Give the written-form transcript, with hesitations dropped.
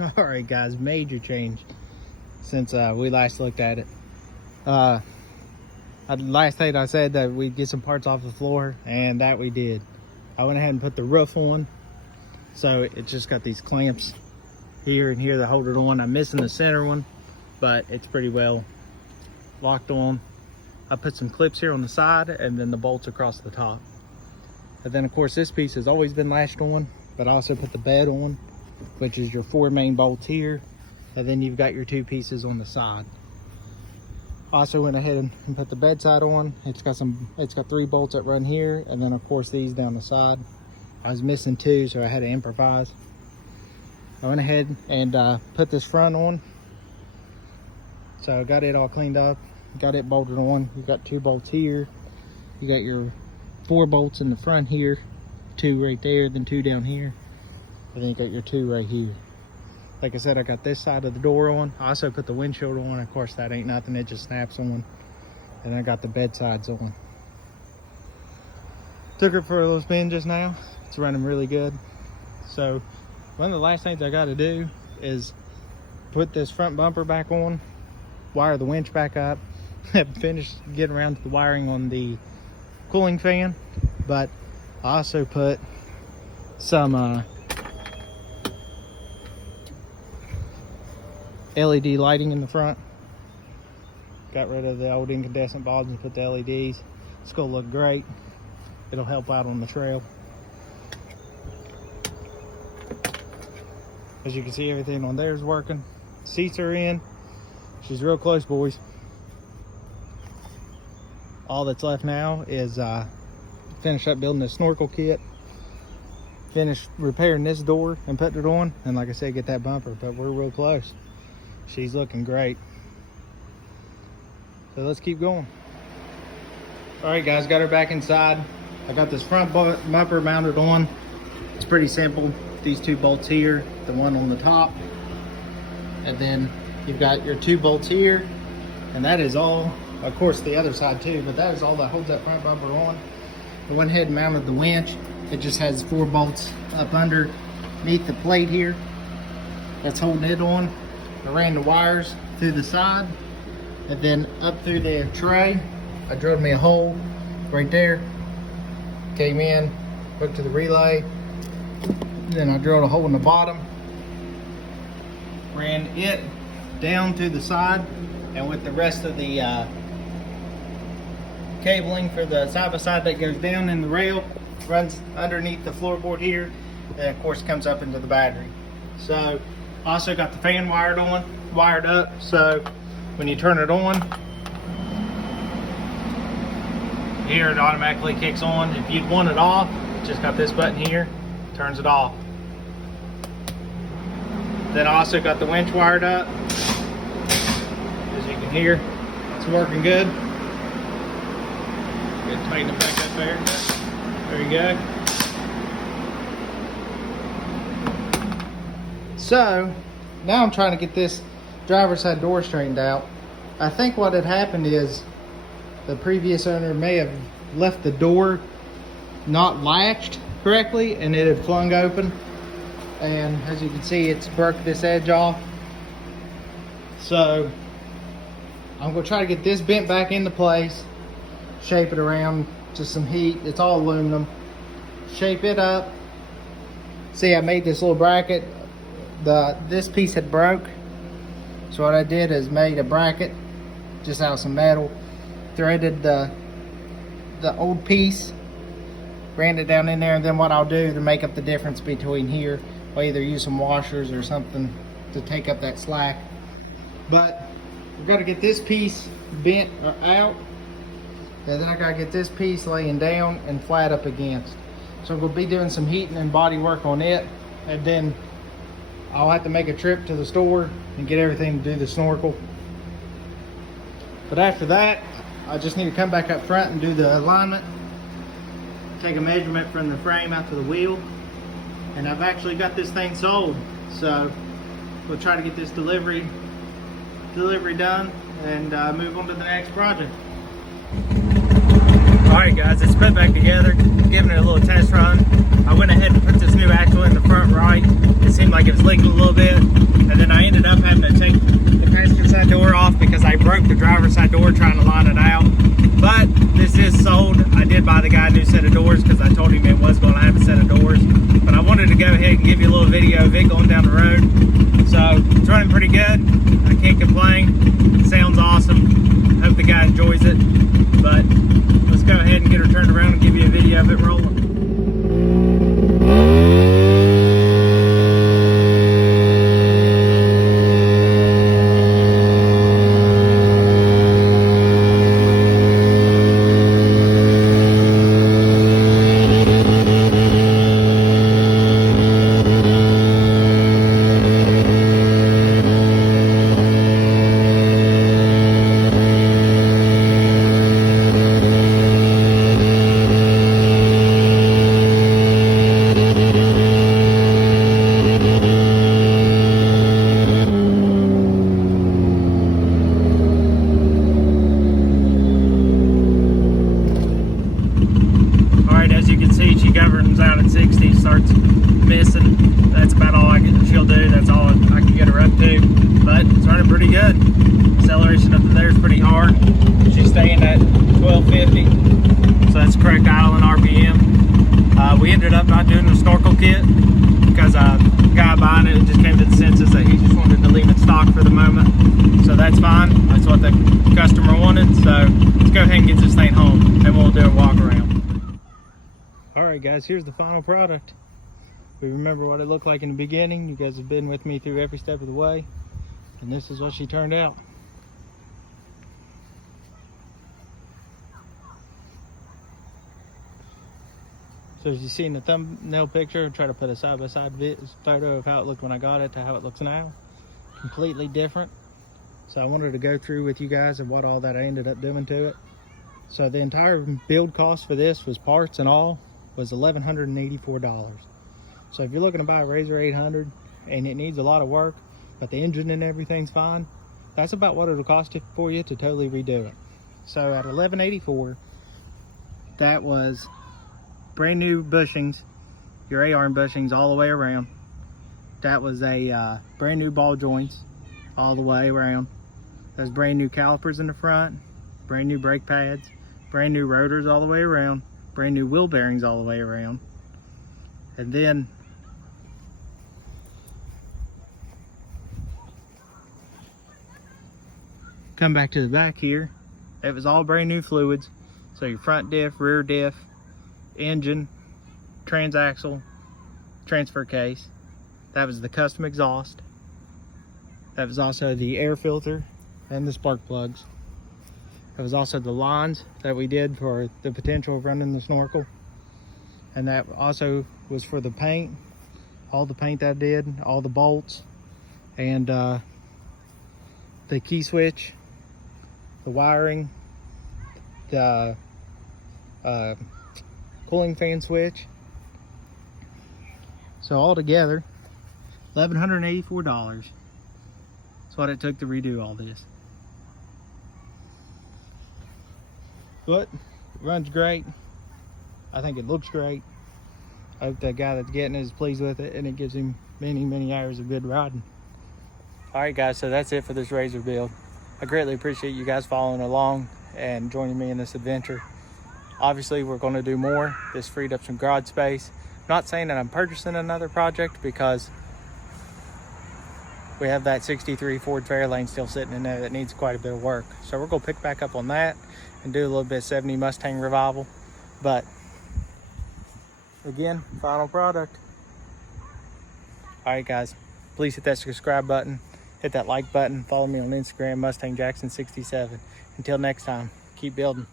All right, guys, major change since we last looked at it. Last night I said that we'd get some parts off the floor, and that we did. I went ahead and put the roof on, so it just got these clamps here and here that hold it on. I'm missing the center one, but it's pretty well locked on. I put some clips here on the side and then the bolts across the top. And then of course this piece has always been latched on, but I also put the bed on, which is your 4 main bolts here, and then you've got your 2 pieces on the side. Also went ahead and put the bedside on. It's got 3 bolts that run here, and then of course these down the side. I was missing 2, so I had to improvise. I went ahead and put this front on. So I got it all cleaned up, got it bolted on. You've got 2 bolts here. You got your 4 bolts in the front here, 2 right there, then 2 down here. And then you got your 2 right here. Like I said, I got this side of the door on. I also put the windshield on. Of course, that ain't nothing, it just snaps on. And I got the bedsides on. Took it for a little spin just now. It's running really good. So one of the last things I got to do is put this front bumper back on, wire the winch back up, finish getting around to the wiring on the cooling fan. But I also put some LED lighting in the front. Got rid of the old incandescent bulbs and put the LEDs. It's gonna look great. It'll help out on the trail. As you can see, everything on there is working. Seats are in. She's real close, boys. All that's left now is finish up building the snorkel kit, finish repairing this door and putting it on, and like I said, get that bumper. But we're real close. She's looking great. So let's keep going. All right, guys, got her back inside. I got this front bumper mounted on. It's pretty simple. These 2 bolts here, the one on the top, and then you've got your 2 bolts here, and that is all. Of course, the other side too, but that is all that holds that front bumper on. I went ahead and mounted the winch. It just has 4 bolts up underneath the plate here that's holding it on. I ran the wires through the side and then up through the tray. I drilled me a hole right there. Came in, hooked to the relay. Then I drilled a hole in the bottom. Ran it down through the side, and with the rest of the cabling for the side-by-side that goes down in the rail, runs underneath the floorboard here, and of course comes up into the battery. So also got the fan wired up, so when you turn it on, here it automatically kicks on. If you'd want it off, just got this button here, turns it off. Then I also got the winch wired up. As you can hear, it's working good. Good, tighten it back up there. There you go. So now I'm trying to get this driver's side door straightened out. I think what had happened is the previous owner may have left the door not latched correctly, and it had flung open, and as you can see, it's broke this edge off. So I'm going to try to get this bent back into place, shape it around to some heat. It's all aluminum. Shape it up. See, I made this little bracket. This piece had broke, so what I did is made a bracket just out of some metal, threaded the old piece, ran it down in there, and then what I'll do to make up the difference between here, I'll either use some washers or something to take up that slack. But we've got to get this piece bent out, and then I got to get this piece laying down and flat up against. So we'll be doing some heating and body work on it, and then I'll have to make a trip to the store and get everything to do the snorkel. But after that, I just need to come back up front and do the alignment, take a measurement from the frame out to the wheel, and I've actually got this thing sold. So we'll try to get this delivery done and move on to the next project. Alright guys, it's put back together, giving it a little test run. I went ahead and put this new axle in the front right. It seemed like it was leaking a little bit. ended up having to take the passenger side door off because I broke the driver's side door trying to line it out. But this is sold. I did buy the guy a new set of doors because I told him it was going to have a set of doors. But I wanted to go ahead and give you a little video of it going down the road. So it's running pretty good. I can't complain. It sounds awesome. Hope the guy enjoys it. But let's go ahead and get her turned around and give you a video of it rolling. She governs out at 60, starts missing. That's about all she'll do. That's all I can get her up to. But it's running pretty good. Acceleration up there is pretty hard. She's staying at 1250. So that's correct idling RPM. We ended up not doing the snorkel kit because the guy buying it just came to the senses that he just wanted to leave it stock for the moment. So that's fine. That's what the customer wanted. So let's go ahead and get this thing home and we'll do a walk around. Alright guys, here's the final product. We remember what it looked like in the beginning. You guys have been with me through every step of the way. And this is what she turned out. So as you see in the thumbnail picture, I try to put a side-by-side photo of how it looked when I got it to how it looks now. Completely different. So I wanted to go through with you guys and what all that I ended up doing to it. So the entire build cost for this was parts and all was $1,184. So if you're looking to buy a RZR 800 and it needs a lot of work, but the engine and everything's fine, that's about what it'll cost it for you to totally redo it. So at $1,184, that was brand new bushings, your A-arm bushings all the way around. That was a brand new ball joints all the way around. There's brand new calipers in the front, brand new brake pads, brand new rotors all the way around, brand new wheel bearings all the way around. And then come back to the back here, it was all brand new fluids. So your front diff, rear diff, engine, transaxle, transfer case. That was the custom exhaust. That was also the air filter and the spark plugs. That was also the lines that we did for the potential of running the snorkel. And that also was for the paint, all the paint that I did, all the bolts, and the key switch, the wiring, the cooling fan switch. So all together, $1,184. That's what it took to redo all this. But it runs great. I think it looks great. I hope that guy that's getting it is pleased with it and it gives him many, many hours of good riding. Alright guys, so that's it for this RZR build. I greatly appreciate you guys following along and joining me in this adventure. Obviously we're going to do more. This freed up some garage space. Not saying that I'm purchasing another project because we have that 63 Ford Fairlane still sitting in there that needs quite a bit of work. So we're going to pick back up on that and do a little bit of 70 Mustang revival. But again, final product. All right guys, please hit that subscribe button, hit that like button, follow me on Instagram, Mustang Jackson 67. Until next time, keep building.